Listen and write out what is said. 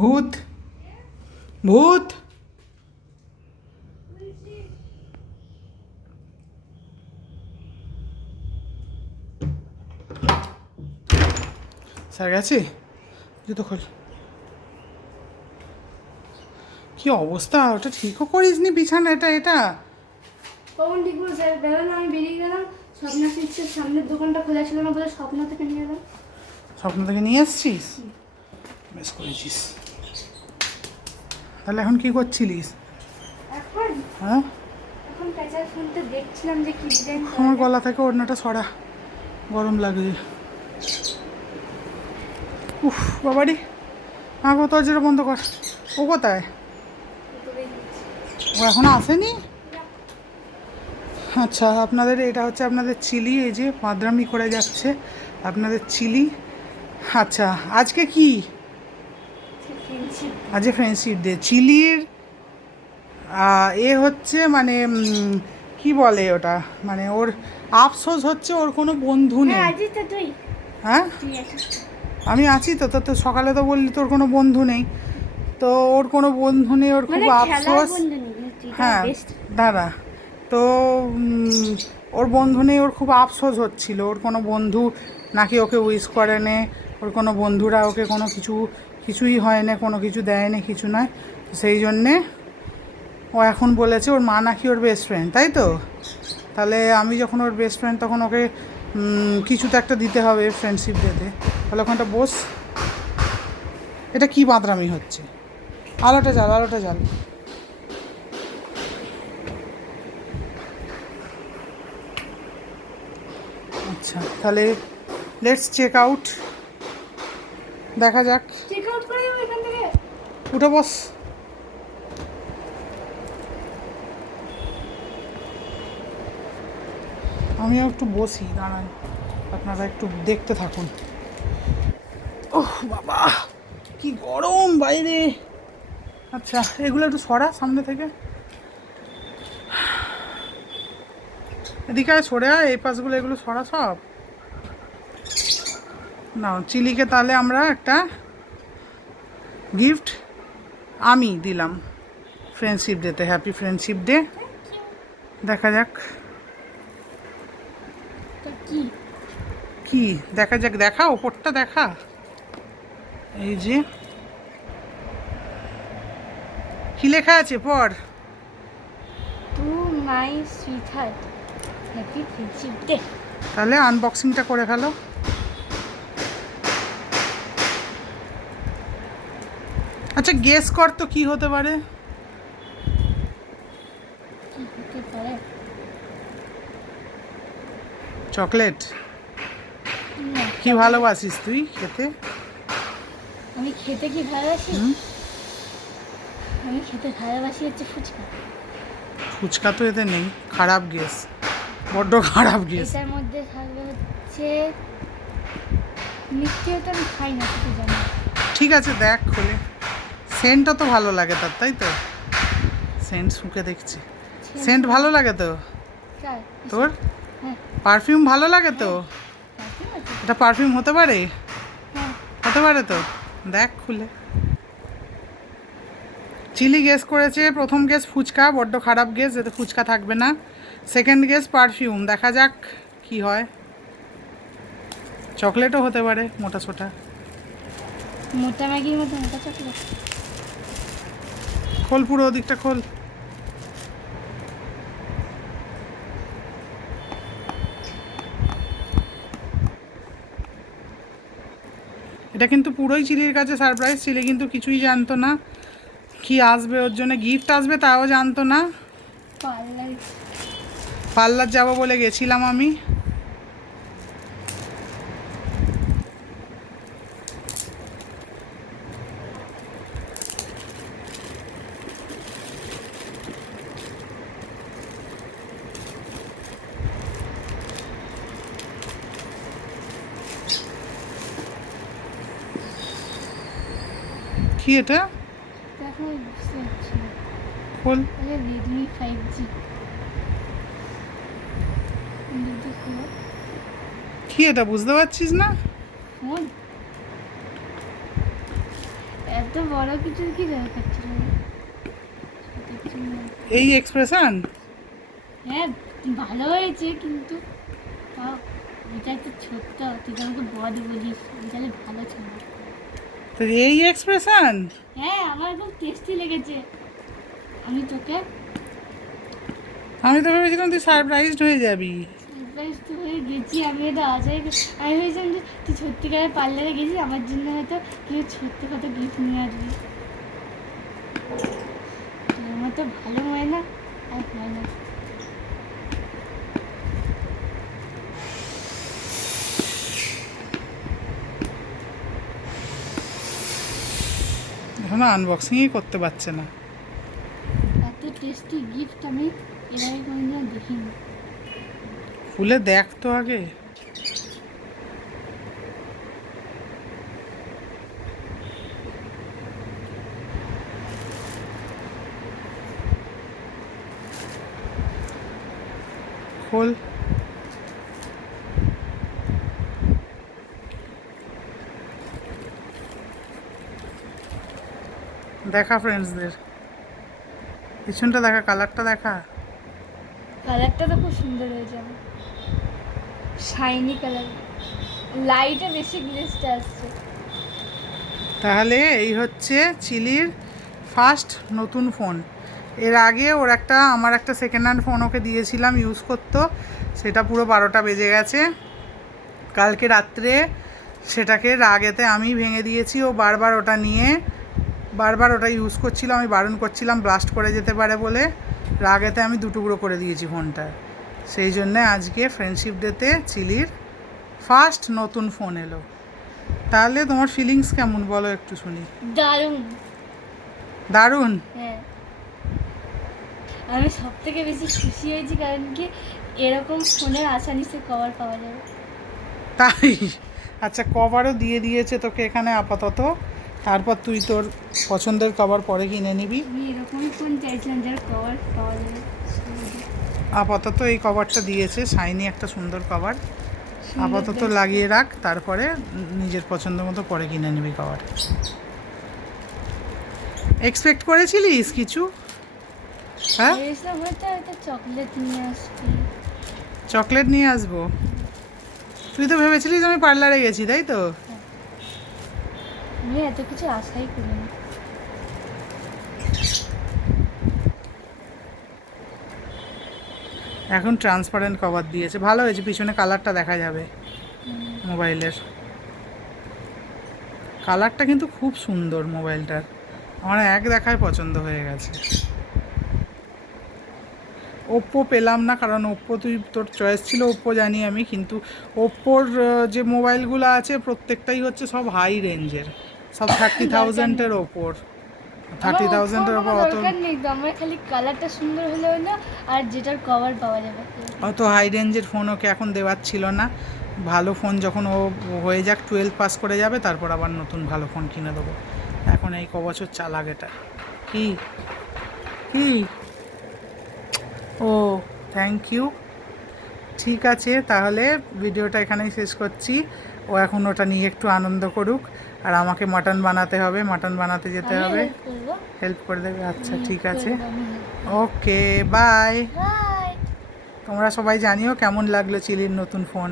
ভূত ভূত। স্যার গেছে? জুতো খোল। কি অবস্থা? ওটা ঠিকও করিস নি বিছানা এটা এটা। কখন ঠিক বলছে দেখলাম আমি বেরিয়ে গেলাম। স্বপ্ন সিক্সের সামনের দোকানটা খোলা ছিল না বলে স্বপ্ন থেকে নিয়ে এলাম। স্বপ্ন থেকে নিয়ে এসছিস? বেশ করেছিস। তাহলে এখন কি করছিলিস? এখন? হ্যাঁ? এখন প্যাচার ফোনটা দেখছিলাম যে কি ডিজাইন আমার গলা থেকে ওড়নাটা সরা। গরম লাগে উফ বাবারি। আমাকে যেটা বন্ধ কর। ও কোথায়? ও এখনও আসেনি? আচ্ছা আপনাদের এটা হচ্ছে আপনাদের চিলি এই যে মাদ্রামি করে যাচ্ছে। আপনাদের চিলি। আচ্ছা আজকে কি? আজকে ফ্রেন্ডশিপ ডে চিলির এ হচ্ছে মানে কি বলে ওটা? মানে ওর আফসোস হচ্ছে ওর কোনো বন্ধু নেই। হ্যাঁ হ্যাঁ। আমি আছি তো তোর তো সকালে তো বললি তোর কোনো বন্ধু নেই। তো ওর কোনো বন্ধু নেই ওর খুব মানে আফসোস। হ্যাঁ দাদা তো ওর বন্ধু নেই ওর খুব আফসোস হচ্ছিল। ওর কোনো বন্ধু নাকি ওকে উইশ করে নে ওর কোনো বন্ধুরা ওকে কোনো কিছু কিছুই হয় না কোনো কিছু দেয় না কিছু নয়। সেই জন্যে ও এখন বলেছে ওর মা নাকি ওর বেস্ট ফ্রেন্ড তাই তো? তাহলে আমি যখন ওর বেস্ট ফ্রেন্ড তখন ওকে কিছু তো একটা দিতে হবে ফ্রেন্ডশিপ ডেতে তাহলে ওখানটা বস। এটা কি বাঁদরামি হচ্ছে? আলোটা জাল আলোটা জাল আচ্ছা তাহলে লেটস চেক আউট দেখা যাক চেক আউট করে যাব এখান থেকে উঠে বস আমিও একটু বসি, দাঁড়ান। আপনারা একটু দেখতে থাকুন। ওহ, বাবা, কি গরম বাইরে। আচ্ছা এগুলো একটু সরা সামনে থেকে। এদিকে সরে আয়, এই পাশগুলো, এগুলো সরা সব। না চিলিকে তাহলে আমরা একটা গিফট আমি দিলাম ফ্রেন্ডশিপ ডেতে হ্যাপি ফ্রেন্ডশিপ ডে দেখা যাক। কি? কি? দেখা যাক দেখা ওপরটা দেখা। এই যে। কি লেখা আছে? পর to my sweetheart happy friendship day তাহলে আনবক্সিংটা করে ফেলো। আচ্ছা গেস কর তো কি হতে পারে। চকলেট। কি ভালোবাসিস তুই খেতে? আমি খেতে কি ভালোবাসি? আমি খেতে ভালোবাসি হচ্ছে ফুচকা। ফুচকা তো এতে নেই খারাপ গেস বড্ড খারাপ গেস এটার মধ্যে থাকবে হচ্ছে মিষ্টিও তো আমি খাই না কিছু জানি। ঠিক আছে দেখ খুলে। সেন্টও তো ভালো লাগে তার তাই তো? সেন্ট শুকে দেখছি। সেন্ট ভালো লাগে তো? তোর? হ্যাঁ। পারফিউম ভালো লাগে তো? এটা পারফিউম হতে পারে? হ্যাঁ। হতে পারে তো? দেখ খুলে। চিলি গেস করেছে প্রথম গেস ফুচকা বড্ড খারাপ গেস এতে ফুচকা থাকবে না। সেকেন্ড গেস পারফিউম দেখা যাক কি হয়। চকলেটও হতে পারে মোটা সোটা। মোটা ম্যাগির মতো মোটা চকলেট। খোল পুরো ওদিকটা খোল। এটা কিন্তু পুরোই চিলির কাছে সারপ্রাইজ চিলি কিন্তু কিছুই জানতো না। কি আসবে ওর জন্য গিফট আসবে তাও জানতো না। পার্লার যাব বলে গেছিলাম আমি। কি এটা। খোল। রেডমি ফাইভ জি কি এটা বুঝতে পারছিস না? ফোন? এত বড় কিছু কি দরকার ছিল। এই এক্সপ্রেশন হ্যাঁ ভালো হয়েছে কিন্তু। তাও এটা একটু ছোট্ট তুই তো আমাকে বডি বলিস। তাহলে ভালো ছিল তো এই এক্সপ্রেশন হ্যাঁ আমার খুব টেস্টি লেগেছে। আমি তোকে আমি তো ভেবেছিলাম তুই সারপ্রাইজড হয়ে যাবি। সারপ্রাইজ তো হয়ে গেছি আমি এটা আশাই আমি ভেবেছিলাম যে তুই সত্যিকারের পার্লারে গেছি আমার জন্য হয়তো কত গিফট নিয়ে আসবি। তোর মতো ভালো হয় না আর হয় না। এখনও আনবক্সিংই করতে পারছে না। এত টেস্টি গিফট আমি এর আগে কোনোদিন দেখিনি। খুলে দেখ তো আগে। খোল। দেখা ফ্রেন্ডসদের পিছনটা দেখা কালারটা দেখা। কালারটা তো খুব সুন্দর হয়েছে শাইনি কালার লাইটে বেশি গ্লেসটা আসছে। তাহলে এই হচ্ছে চিলির ফার্স্ট নতুন ফোন এর আগে ওর একটা আমার একটা সেকেন্ড হ্যান্ড ফোন ওকে দিয়েছিলাম ইউজ করতো। সেটা পুরো বারোটা বেজে গেছে। কালকে রাত্রে সেটাকে রাগেতে আমি ভেঙে দিয়েছি। ও বারবার ওটা নিয়ে বারবার ওটা ইউজ করছিল আমি বারণ করছিলাম ব্লাস্ট করে যেতে পারে বলে। রাগেতে আমি দুটুকরো করে দিয়েছি ফোনটা সেই জন্যে আজকে ফ্রেন্ডশিপ ডেতে চিলির ফার্স্ট নতুন ফোন এলো। তাহলে তোমার ফিলিংস কেমন বলো একটু শুনি। দারুণ। দারুণ? হ্যাঁ। আমি সব থেকে বেশি খুশি হয়েছি কারণ কি এরকম ফোনের আশা নিশ্চয় কভার পাওয়া যাবে। তাই? আচ্ছা কভারও দিয়ে দিয়েছে তোকে এখানে আপাতত। তারপর তুই তোর পছন্দের কভার পরে কিনে নিবি। আপাতত এই কভারটা দিয়েছে শাইনি একটা সুন্দর কভার আপাতত লাগিয়ে রাখ তারপরে নিজের পছন্দ মতো পরে কিনে নিবি কভার এক্সপেক্ট করেছিলিস কিছু? হ্যাঁ? চকলেট নিয়ে আসব। তুই তো ভেবেছিলিস আমি পার্লারে গেছি তাই তো? আমি এত কিছু আশাই করিনি এখন ট্রান্সপারেন্ট কভার দিয়েছে। ভালো হয়েছে পিছনে কালারটা দেখা যাবে মোবাইলের। কালারটা কিন্তু খুব সুন্দর মোবাইলটার। আমার এক দেখায় পছন্দ হয়ে গেছে। ওপ্পো পেলাম না কারণ ওপ্পো তুই তোর চয়েস ছিল ওপ্পো জানি আমি কিন্তু ওপ্পোর যে মোবাইলগুলো আছে প্রত্যেকটাই হচ্ছে সব হাই রেঞ্জের সব থার্টি থাউজেন্ডের ওপর। থার্টি থাউজেন্ডের ওপর অত নেই তো আমার খালি কালারটা সুন্দর হলে হলো আর যেটার কভার পাওয়া যাবে। অত হাই রেঞ্জের ফোন ওকে এখন দেওয়ার ছিল না। ভালো ফোন যখন ও হয়ে যাক টুয়েলভ পাস করে যাবে তারপর আবার নতুন ভালো ফোন কিনে দেবো। এখন এই ক বছর চালাক এটা। কি? কি? ও থ্যাংক ইউ ঠিক আছে তাহলে ভিডিওটা এখানেই শেষ করছি। ও এখন ওটা নিয়ে একটু আনন্দ করুক। আর আমাকে মাটন বানাতে হবে মাটন বানাতে যেতে হবে। হেল্প করে দেবে আচ্ছা ঠিক আছে। ওকে বাই তোমরা সবাই জানিও কেমন লাগল চিলির নতুন ফোন